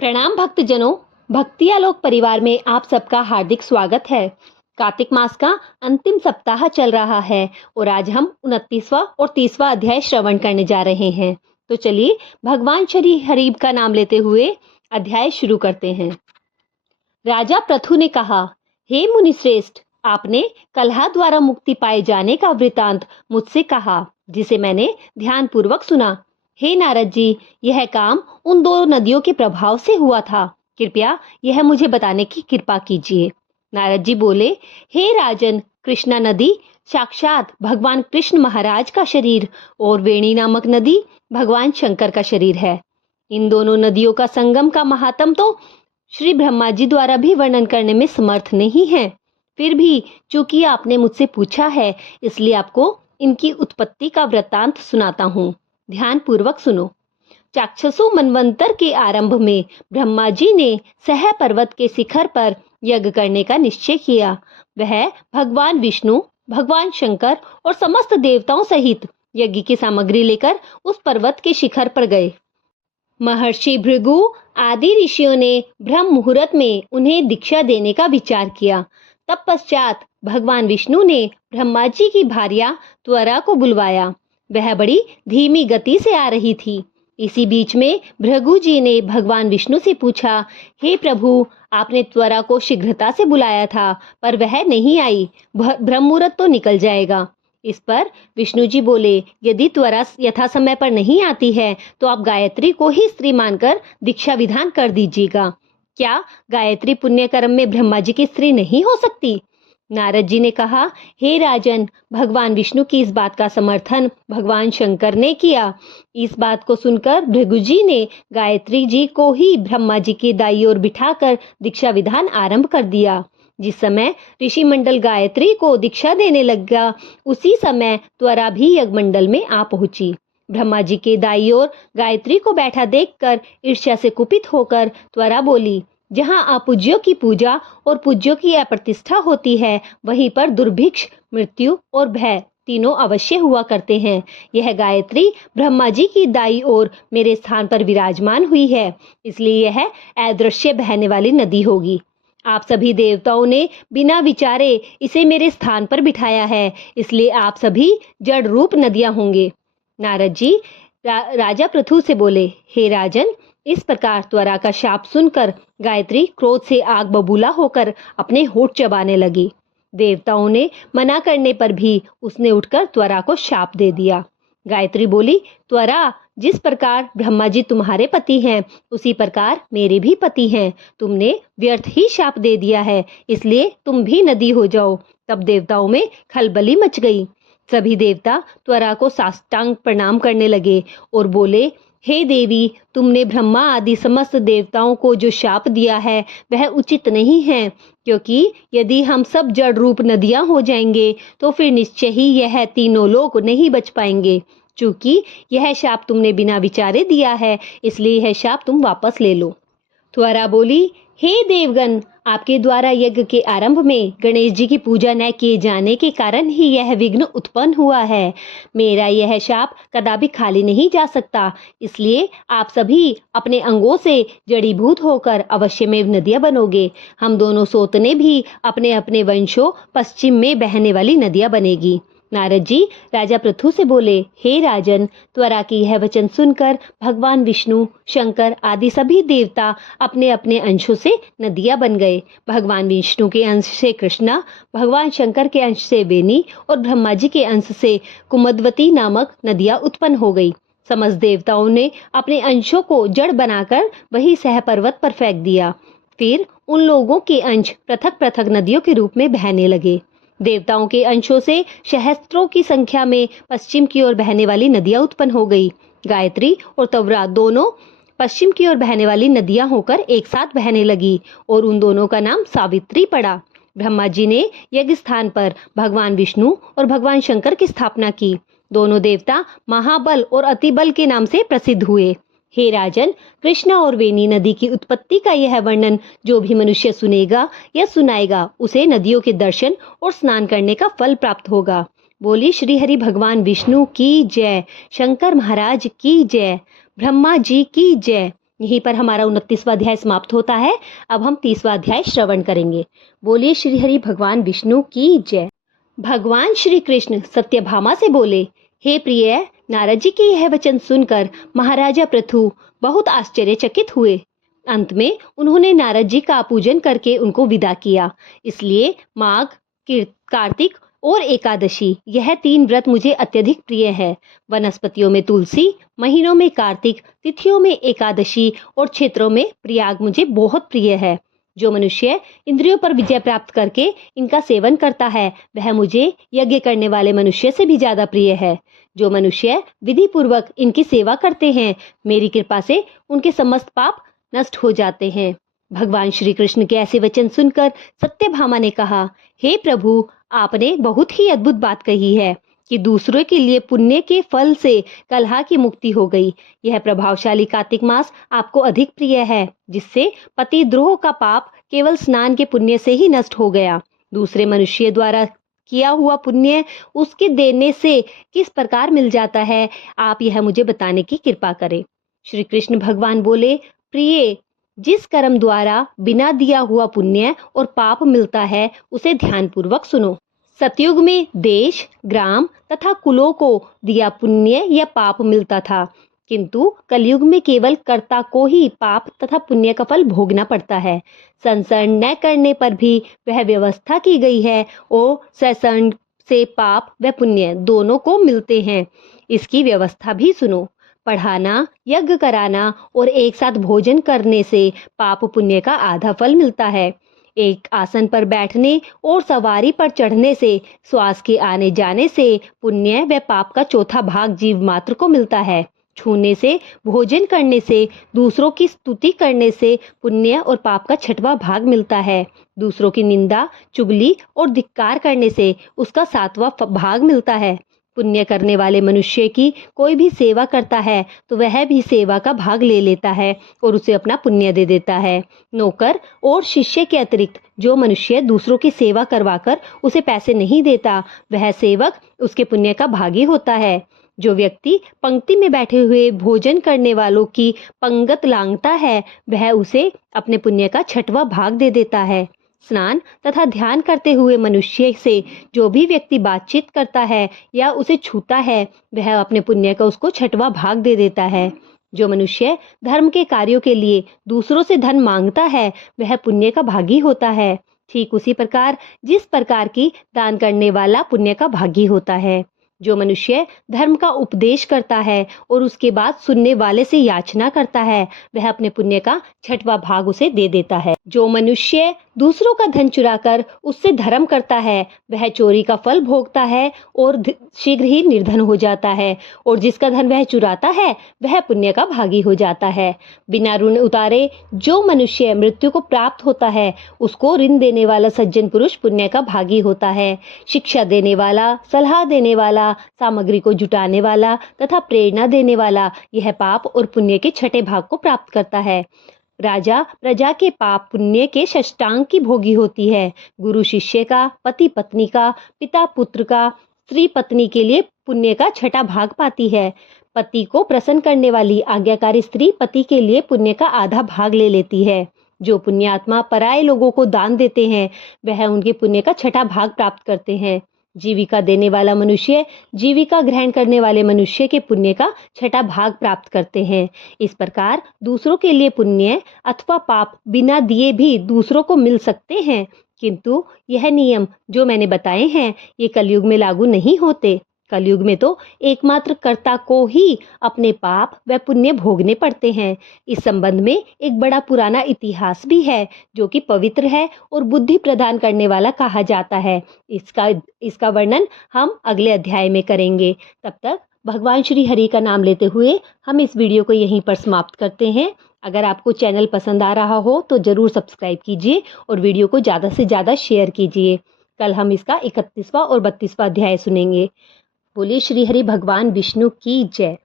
प्रणाम भक्तजनों, भक्ति आलोक परिवार में आप सबका हार्दिक स्वागत है। कार्तिक मास का अंतिम सप्ताह चल रहा है और आज हम 29वां और 30वां अध्याय श्रवण करने जा रहे हैं। तो चलिए भगवान श्री हरि का नाम लेते हुए अध्याय शुरू करते हैं। राजा पृथु ने कहा, हे मुनिश्रेष्ठ, आपने कलह द्वारा मुक्ति पाए जाने का वृतांत मुझसे कहा, जिसे मैंने ध्यान पूर्वक सुना। हे नारद जी, यह काम उन दो नदियों के प्रभाव से हुआ था। कृपया यह मुझे बताने की कृपा कीजिए। नारद जी बोले, हे राजन, कृष्णा नदी साक्षात भगवान कृष्ण महाराज का शरीर और वेणी नामक नदी भगवान शंकर का शरीर है। इन दोनों नदियों का संगम का महात्म तो श्री ब्रह्मा जी द्वारा भी वर्णन करने में समर्थ नहीं है। फिर भी चूंकि आपने मुझसे पूछा है, इसलिए आपको इनकी उत्पत्ति का वृत्तांत सुनाता हूँ। ध्यान पूर्वक सुनो। चाक्षसु मनवंतर के आरंभ में ब्रह्मा जी ने सह पर्वत के शिखर पर यज्ञ करने का निश्चय किया। वह भगवान विष्णु, भगवान शंकर और समस्त देवताओं सहित यज्ञ की सामग्री लेकर उस पर्वत के शिखर पर गए। महर्षि भृगु आदि ऋषियों ने ब्रह्म मुहूर्त में उन्हें दीक्षा देने का विचार किया। तत्पश्चात भगवान विष्णु ने ब्रह्मा जी की भार्या त्वरा को बुलवाया। वह बड़ी धीमी गति से आ रही थी। इसी बीच में भृगु जी ने भगवान विष्णु से पूछा, हे प्रभु, आपने त्वरा को शीघ्रता से बुलाया था, पर वह नहीं आई। ब्रह्म मुहूर्त तो निकल जाएगा। इस पर विष्णु जी बोले, यदि त्वरा यथा समय पर नहीं आती है तो आप गायत्री को ही स्त्री मानकर दीक्षा विधान कर दीजिएगा। क्या गायत्री पुण्य कर्म में ब्रह्मा जी की स्त्री नहीं हो सकती? नारद जी ने कहा, हे राजन, भगवान विष्णु की इस बात का समर्थन भगवान शंकर ने किया। इस बात को सुनकर भृगु जी ने गायत्री जी को ही ब्रह्मा जी की दाई ओर बिठाकर दीक्षा विधान आरंभ कर दिया। जिस समय ऋषि मंडल गायत्री को दीक्षा देने लगा, उसी समय त्वरा भी यज्ञ मंडल में आ पहुंची। ब्रह्मा जी के दाई ओर गायत्री को बैठा देखकर ईर्ष्या से कुपित होकर त्वरा बोली, जहाँ अपूज्यों की पूजा और पूज्यों की अप्रतिष्ठा होती है, वहीं पर दुर्भिक्ष, मृत्यु और भय तीनों अवश्य हुआ करते हैं। यह गायत्री ब्रह्मा जी की दाई ओर मेरे स्थान पर विराजमान हुई है, इसलिए यह अदृश्य बहने वाली नदी होगी। आप सभी देवताओं ने बिना विचारे इसे मेरे स्थान पर बिठाया है, इसलिए आप सभी जड़ रूप नदियां होंगे। नारद जी राजा पृथु से बोले, हे राजन, इस प्रकार त्वरा का शाप सुनकर गायत्री क्रोध से आग बबूला होकर अपने होठ चबाने लगी। देवताओं ने मना करने पर भी उसने उठकर त्वरा को शाप दे दिया। गायत्री बोली, त्वरा, जिस प्रकार ब्रह्मा जी तुम्हारे पति हैं, उसी प्रकार मेरे भी पति हैं। तुमने व्यर्थ ही शाप दे दिया है, इसलिए तुम भी नदी हो जाओ। तब देवताओं में खलबली मच गई। सभी देवता त्वरा को साष्टांग प्रणाम करने लगे और बोले, हे देवी, तुमने ब्रह्मा आदि समस्त देवताओं को जो शाप दिया है वह उचित नहीं है, क्योंकि यदि हम सब जड़ रूप नदियां हो जाएंगे तो फिर निश्चय ही यह तीनों लोग नहीं बच पाएंगे। चूंकि यह शाप तुमने बिना विचारे दिया है, इसलिए यह शाप तुम वापस ले लो। त्वरा बोली, हे देवगण, आपके द्वारा यज्ञ के आरंभ में गणेश जी की पूजा न किए जाने के कारण ही यह विघ्न उत्पन्न हुआ है। मेरा यह शाप कदापि खाली नहीं जा सकता, इसलिए आप सभी अपने अंगों से जड़ीभूत होकर अवश्य में नदियां बनोगे। हम दोनों सोतने भी अपने अपने वंशों पश्चिम में बहने वाली नदियां बनेगी। नारद जी राजा पृथु से बोले, हे राजन, त्वरा की यह वचन सुनकर भगवान विष्णु, शंकर आदि सभी देवता अपने अपने अंशों से नदियां बन गए। भगवान विष्णु के अंश से कृष्णा, भगवान शंकर के अंश से वेणी और ब्रह्मा जी के अंश से कुमुदवती नामक नदियां उत्पन्न हो गई। समस्त देवताओं ने अपने अंशों को जड़ बनाकर वही सह पर्वत पर फेंक दिया। फिर उन लोगों के अंश पृथक पृथक नदियों के रूप में बहने लगे। देवताओं के अंशों से सहस्त्रों की संख्या में पश्चिम की ओर बहने वाली नदियां उत्पन्न हो गई। गायत्री और त्वरा दोनों पश्चिम की ओर बहने वाली नदियां होकर एक साथ बहने लगी और उन दोनों का नाम सावित्री पड़ा। ब्रह्मा जी ने यज्ञ स्थान पर भगवान विष्णु और भगवान शंकर की स्थापना की। दोनों देवता महाबल और अतिबल के नाम से प्रसिद्ध हुए। हे राजन, कृष्णा और वेणी नदी की उत्पत्ति का यह वर्णन जो भी मनुष्य सुनेगा या सुनाएगा, उसे नदियों के दर्शन और स्नान करने का फल प्राप्त होगा। बोली श्री हरि भगवान विष्णु की जय, शंकर महाराज की जय, ब्रह्मा जी की जय। यहीं पर हमारा 29वां अध्याय समाप्त होता है। अब हम 30वां अध्याय श्रवण करेंगे। बोलिए श्री हरि भगवान विष्णु की जय। भगवान श्री कृष्ण सत्यभामा से बोले, हे प्रिय, नारद जी के यह वचन सुनकर महाराजा पृथु बहुत आश्चर्यचकित हुए। अंत में उन्होंने नारद जी का पूजन करके उनको विदा किया। इसलिए माघ, कार्तिक और एकादशी, यह 3 व्रत मुझे अत्यधिक प्रिय है। वनस्पतियों में तुलसी, महीनों में कार्तिक, तिथियों में एकादशी और क्षेत्रों में प्रयाग मुझे बहुत प्रिय है। जो मनुष्य इंद्रियों पर विजय प्राप्त करके इनका सेवन करता है, वह मुझे यज्ञ करने वाले मनुष्य से भी ज्यादा प्रिय है। जो मनुष्य विधि पूर्वक इनकी सेवा करते हैं, मेरी कृपा से उनके समस्त पाप नष्ट हो जाते हैं। भगवान श्री कृष्ण के ऐसे वचन सुनकर सत्यभामा ने कहा, हे प्रभु, आपने बहुत ही अद्भुत बात कही है कि दूसरों के लिए पुण्य के फल से कलह की मुक्ति हो गई। यह प्रभावशाली कार्तिक मास आपको अधिक प्रिय है, जिससे पति द्रोह का पाप केवल स्नान के पुण्य से ही नष्ट हो गया। दूसरे मनुष्य द्वारा किया हुआ पुण्य उसके देने से किस प्रकार मिल जाता है, आप यह मुझे बताने की कृपा करें। श्री कृष्ण भगवान बोले, प्रिय, जिस कर्म द्वारा बिना दिया हुआ पुण्य और पाप मिलता है, उसे ध्यानपूर्वक सुनो। सतयुग में देश, ग्राम तथा कुलों को दिया पुण्य या पाप मिलता था, किंतु कलयुग में केवल कर्ता को ही पाप तथा पुण्य का फल भोगना पड़ता है। संसरण न करने पर भी वह व्यवस्था की गई है और संसरण से पाप व पुण्य दोनों को मिलते हैं। इसकी व्यवस्था भी सुनो। पढ़ाना, यज्ञ कराना और एक साथ भोजन करने से पाप पुण्य का आधा फल मिलता है। एक आसन पर बैठने और सवारी पर चढ़ने से, श्वास के आने जाने से पुण्य व पाप का चौथा भाग जीव मात्र को मिलता है। छूने से, भोजन करने से, दूसरों की स्तुति करने से पुण्य और पाप का 6वां भाग मिलता है। दूसरों की निंदा, चुगली और धिक्कार करने से उसका 7वां भाग मिलता है। पुण्य करने वाले मनुष्य की कोई भी सेवा करता है तो वह भी सेवा का भाग ले लेता है और उसे अपना पुण्य दे देता है। नौकर और शिष्य के अतिरिक्त जो मनुष्य दूसरों की सेवा करवाकर उसे पैसे नहीं देता, वह सेवक उसके पुण्य का भागी होता है। जो व्यक्ति पंक्ति में बैठे हुए भोजन करने वालों की पंगत लांघता है, वह उसे अपने पुण्य का 6वां भाग दे देता है। स्नान तथा ध्यान करते हुए मनुष्य से जो भी व्यक्ति बातचीत करता है या उसे छूता है, वह अपने पुण्य का उसको 6वां भाग दे देता है। जो मनुष्य धर्म के कार्यों के लिए दूसरों से धन मांगता है, वह पुण्य का भागी होता है। ठीक उसी प्रकार जिस प्रकार की दान करने वाला पुण्य का भागी होता है। जो मनुष्य धर्म का उपदेश करता है और उसके बाद सुनने वाले से याचना करता है, वह अपने पुण्य का 6वां भाग उसे दे देता है। जो मनुष्य दूसरों का धन चुराकर उससे धर्म करता है, वह चोरी का फल भोगता है और शीघ्र ही निर्धन हो जाता है, और जिसका धन वह चुराता है वह पुण्य का भागी हो जाता है। बिना ऋण उतारे जो मनुष्य मृत्यु को प्राप्त होता है, उसको ऋण देने वाला सज्जन पुरुष पुण्य का भागी होता है। शिक्षा देने वाला, सलाह देने वाला, सामग्री को जुटाने वाला तथा प्रेरणा देने वाला, यह पाप और पुण्य के 6ठे भाग को प्राप्त करता है। राजा प्रजा के पाप पुण्य के षष्टांग की भोगी होती है। गुरु शिष्य का, पति पत्नी का, पिता पुत्र का, स्त्री पत्नी के लिए पुण्य का 6ठा भाग पाती है। पति को प्रसन्न करने वाली आज्ञाकारी स्त्री पति के लिए पुण्य का आधा भाग ले लेती है। जो पुण्यात्मा पराये लोगों को दान देते हैं, वह उनके पुण्य का 6ठा भाग प्राप्त करते हैं। जीविका देने वाला मनुष्य जीविका ग्रहण करने वाले मनुष्य के पुण्य का 6ठा भाग प्राप्त करते हैं। इस प्रकार दूसरों के लिए पुण्य अथवा पाप बिना दिए भी दूसरों को मिल सकते हैं, किंतु यह नियम जो मैंने बताए हैं, ये कलयुग में लागू नहीं होते। कलयुग में तो एकमात्र कर्ता को ही अपने पाप व पुण्य भोगने पड़ते हैं। इस संबंध में एक बड़ा पुराना इतिहास भी है, जो कि पवित्र है और बुद्धि प्रदान करने वाला कहा जाता है। इसका वर्णन हम अगले अध्याय में करेंगे। तब तक भगवान श्री हरि का नाम लेते हुए हम इस वीडियो को यहीं पर समाप्त करते हैं। अगर आपको चैनल पसंद आ रहा हो तो जरूर सब्सक्राइब कीजिए और वीडियो को ज़्यादा से ज़्यादा शेयर कीजिए। कल हम इसका 31वां और 32वां अध्याय सुनेंगे। बोलिए श्री हरि भगवान विष्णु की जय।